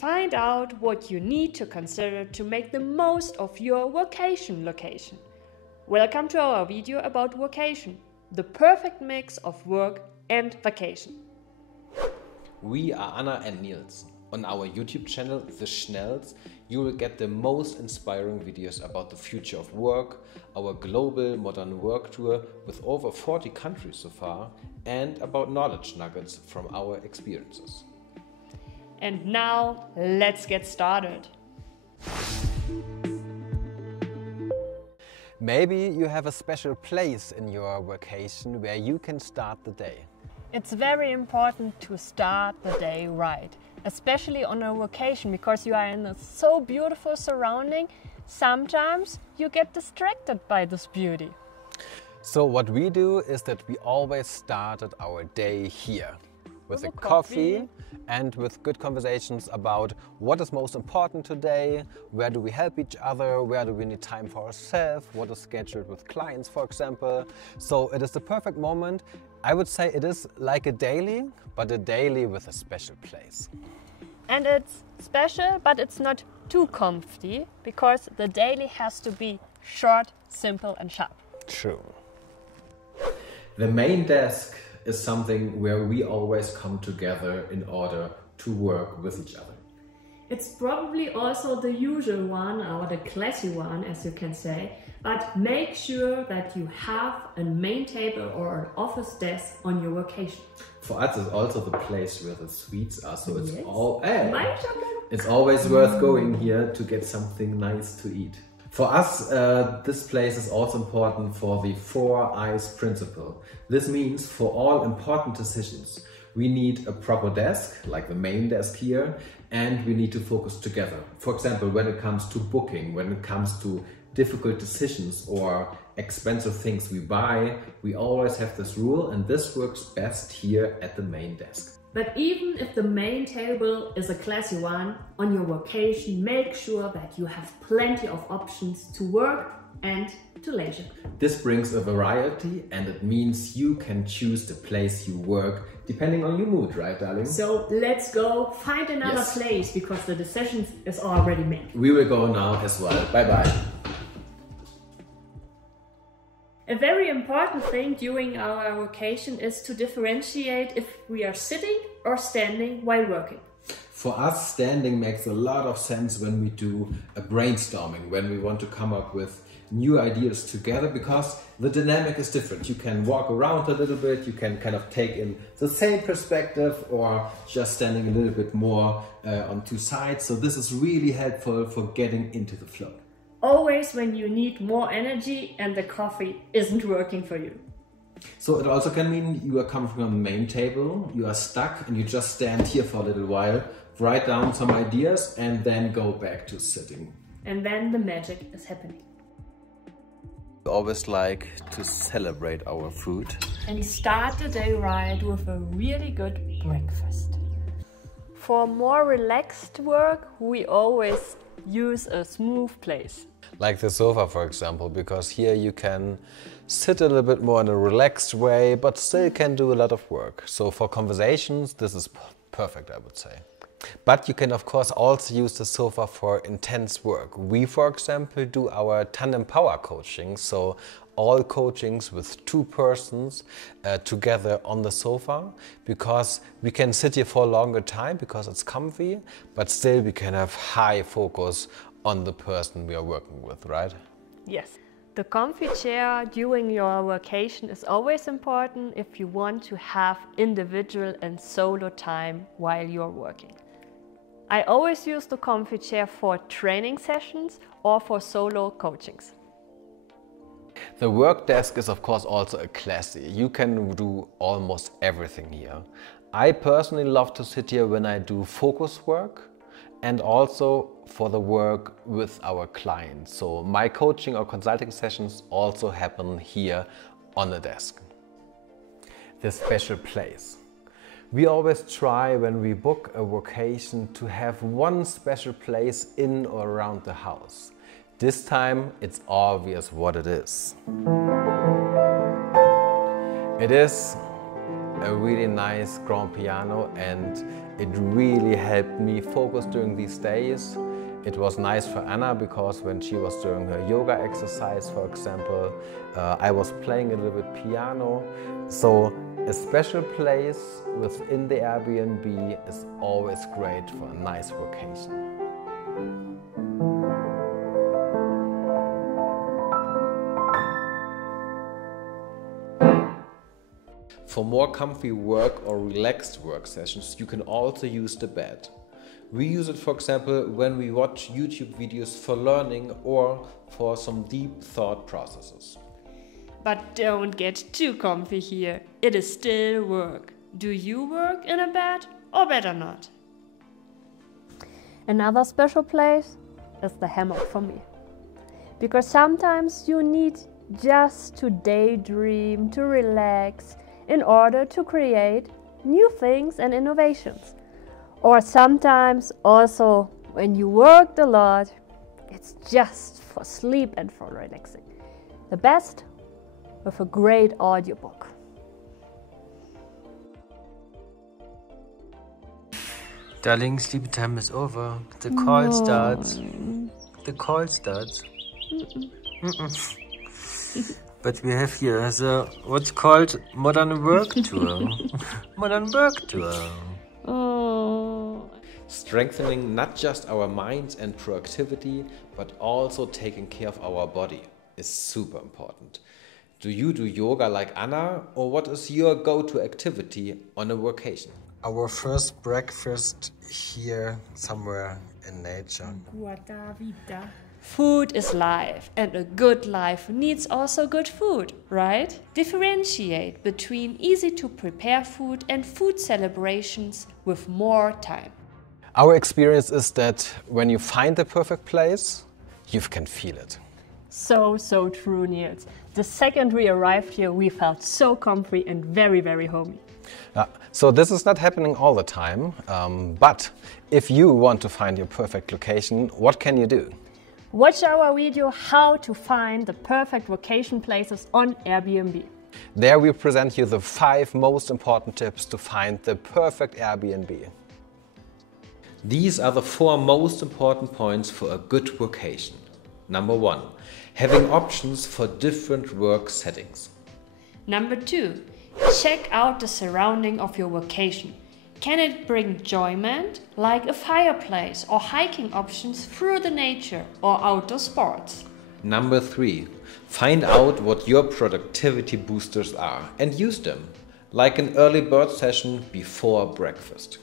find out what you need to consider to make the most of your workation location. Welcome to our video about workation, the perfect mix of work and vacation. We are Anna and Niels. On our YouTube channel, The Schnells, you will get the most inspiring videos about the future of work, our global modern work tour with over 40 countries so far, and about knowledge nuggets from our experiences. And now, let's get started. Maybe you have a special place in your vacation where you can start the day. It's very important to start the day right, especially on a vacation, because you are in a so beautiful surrounding. Sometimes you get distracted by this beauty. So what we do is that we always started our day here with a coffee and with good conversations about what is most important today, where do we help each other, where do we need time for ourselves, what is scheduled with clients, for example. So it is the perfect moment. I would say it is like a daily, but a daily with a special place. And it's special, but it's not too comfy, because the daily has to be short, simple and sharp. True. The main desk is something where we always come together in order to work with each other. It's probably also the usual one, or the classy one, as you can say, but make sure that you have a main table or an office desk on your vacation. For us, it's also the place where the sweets are, so it's it's Yes. always worth going here to get something nice to eat. For us, this place is also important for the 4 eyes principle. This means for all important decisions, we need a proper desk, like the main desk here, and we need to focus together. For example, when it comes to booking, when it comes to difficult decisions or expensive things we buy, we always have this rule, and this works best here at the main desk. But even if the main table is a classy one, on your vacation, make sure that you have plenty of options to work and to leisure. This brings a variety, and it means you can choose the place you work depending on your mood, right, darling? So let's go find another place, because the decision is already made. We will go now as well. Bye-bye. A very important thing during our vacation is to differentiate if we are sitting or standing while working. For us, standing makes a lot of sense when we do a brainstorming, when we want to come up with new ideas together, because the dynamic is different. You can walk around a little bit, you can kind of take in the same perspective, or just standing a little bit more on 2 sides. So this is really helpful for getting into the flow. Always when you need more energy and the coffee isn't working for you. So it also can mean you are coming from a main table, you are stuck, and you just stand here for a little while, write down some ideas, and then go back to sitting. And then the magic is happening. We always like to celebrate our food. And start the day right with a really good breakfast. For more relaxed work, we always use a smooth place. Like the sofa, for example, because here you can sit a little bit more in a relaxed way, but still can do a lot of work. So for conversations, this is perfect, I would say. But you can, of course, also use the sofa for intense work. We, for example, do our tandem power coaching. So all coachings with 2 persons together on the sofa, because we can sit here for a longer time because it's comfy, but still we can have high focus on the person we are working with, right? Yes. The comfy chair during your vacation is always important if you want to have individual and solo time while you're working. I always use the comfy chair for training sessions or for solo coachings. The work desk is, of course, also a classy. You can do almost everything here. I personally love to sit here when I do focus work, and also for the work with our clients. So my coaching or consulting sessions also happen here on the desk. The special place. We always try, when we book a vacation, to have one special place in or around the house. This time it's obvious what it is. It is a really nice grand piano, and it really helped me focus during these days. It was nice for Anna because when she was doing her yoga exercise, for example, I was playing a little bit piano. So a special place within the Airbnb is always great for a nice vacation. For more comfy work or relaxed work sessions, you can also use the bed. We use it, for example, when we watch YouTube videos for learning or for some deep thought processes. But don't get too comfy here. It is still work. Do you work in a bed or better not? Another special place is the hammock for me. Because sometimes you need just to daydream, to relax, in order to create new things and innovations. Or sometimes also when you worked a lot, it's just for sleep and for relaxing. The best with a great audiobook. Darling, sleep time is over. The call starts. The call starts. But we have here what's called modern work tour. Modern work tour. Oh. Strengthening not just our minds and proactivity, but also taking care of our body is super important. Do you do yoga like Anna, or what is your go-to activity on a vacation? Our first breakfast here somewhere in nature. Food is life, and a good life needs also good food, right? Differentiate between easy to prepare food and food celebrations with more time. Our experience is that when you find the perfect place, you can feel it. So true, Niels. The second we arrived here, we felt so comfy and very, very homey. So this is not happening all the time, but if you want to find your perfect location, what can you do? Watch our video how to find the perfect vacation places on Airbnb. There we present you the 5 most important tips to find the perfect Airbnb. These are the 4 most important points for a good vacation. Number 1, having options for different work settings. Number 2, check out the surrounding of your vacation. Can it bring enjoyment, like a fireplace or hiking options through the nature or outdoor sports? Number 3, find out what your productivity boosters are and use them, like an early bird session before breakfast.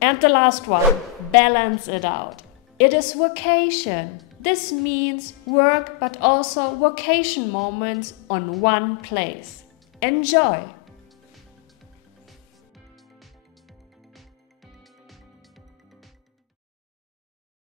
And the last one, balance it out. It is workation. This means work but also vacation moments on one place. Enjoy!